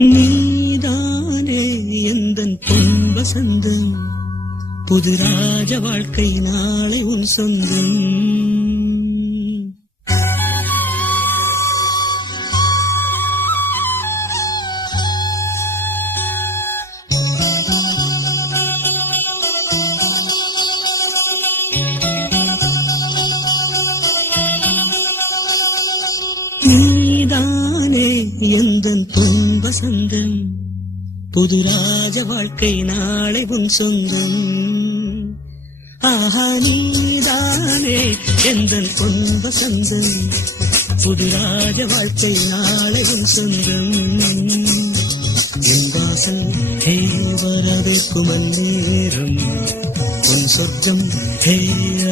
நீதானே எந்தன் பொன் வசந்தம், புது ராஜ வாழ்க்கை நாளை உன் சொந்தம். நீதானே எந்தன் பொன் வசந்தம், புது ராஜ வாழ்க்கை நாளை உன் சொந்தம். ஆஹா நீதானே எந்தன் பொன் வசந்தம், புது ராஜ வாழ்க்கை நாளை உன் சொந்தம். என் வாசல் ஹே வரவேற்கும் அந்நேரம், உன் சொர்க்கம் ஹே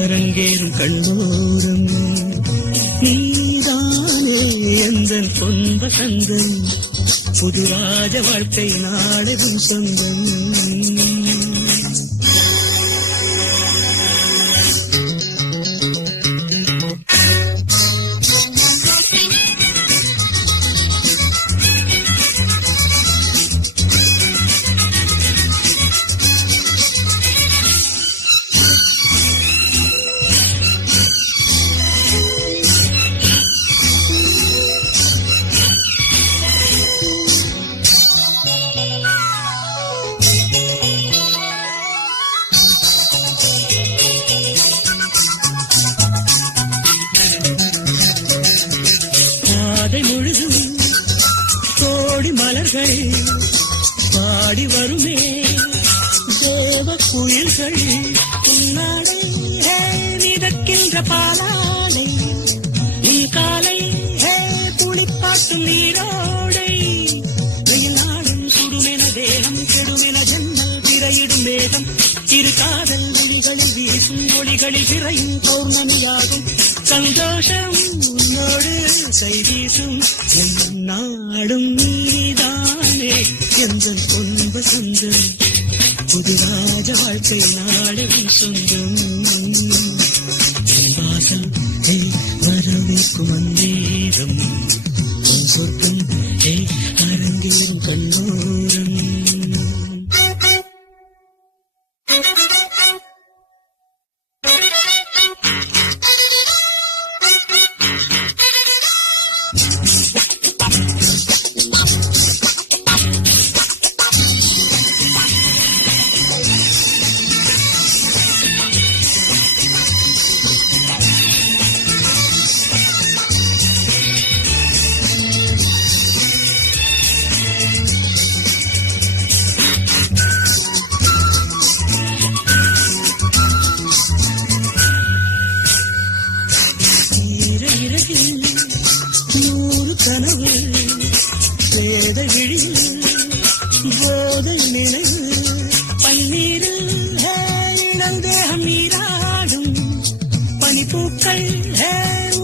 அரங்கேறும் கண்ணோரம். நீதானே எந்தன் பொன் வசந்தம், புது ராஜ வாழ்க்கை நாளை உன் சொந்தம். பாதை முழுதும் கோடி மலர்கள் பாடி வருமே தேவ குயில்கள், உன்னாடை மிதக்கின்ற பாலாடை, உன் காலை புளிப்பாட்டும் நீரோடை. வெயில் நாடும் சுடுமென தேகம் கெடுமென ஜன்னல் திரையிடும் வேகம், இரு காதல் விழிகளில் வீசும் ஒளிகளில் விரையும் பௌர்ணமியாகும். சந்தோஷம் உன்னோடு கைவீசும் என் நாடும். நீதானே எந்தன் பொன் வசந்தம், புது ராஜ வாழ்க்கை நாளை உன் சொந்தம். என் வாசல் வரவேற்கும் அந்நேரம், உன் சொர்க்கம் அரங்கேறும் கண்ணோரம். நூறு கனவு வேத விழியில் போதை நினைவு, பன்னீரில் இளந்தேகம் நீராடும், பனிப்பூக்கள்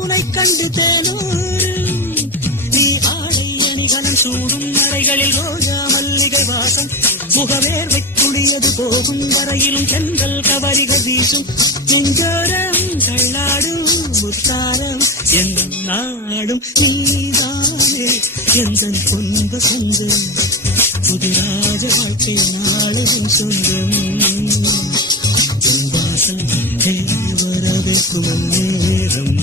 உனை கண்டு தேனூரும். நீ ஆடை அணிகலம் சூடும் அறைகளில் ரோஜா மல்லிகை வாசம், முகவேர்வை துளியது போகும் வரையிலும் சென்றல் கவரிகள் வீசும். நெஞ்சோரம் தள்ளாடும் முத்தாரம் எந்த நாடும். நீதானே எந்தன் பொன் வசந்தம், புது ராஜ வாழ்க்கை நாளை உன் சொந்தம். வாசல் வரவேற்கும் அந்நேரம்,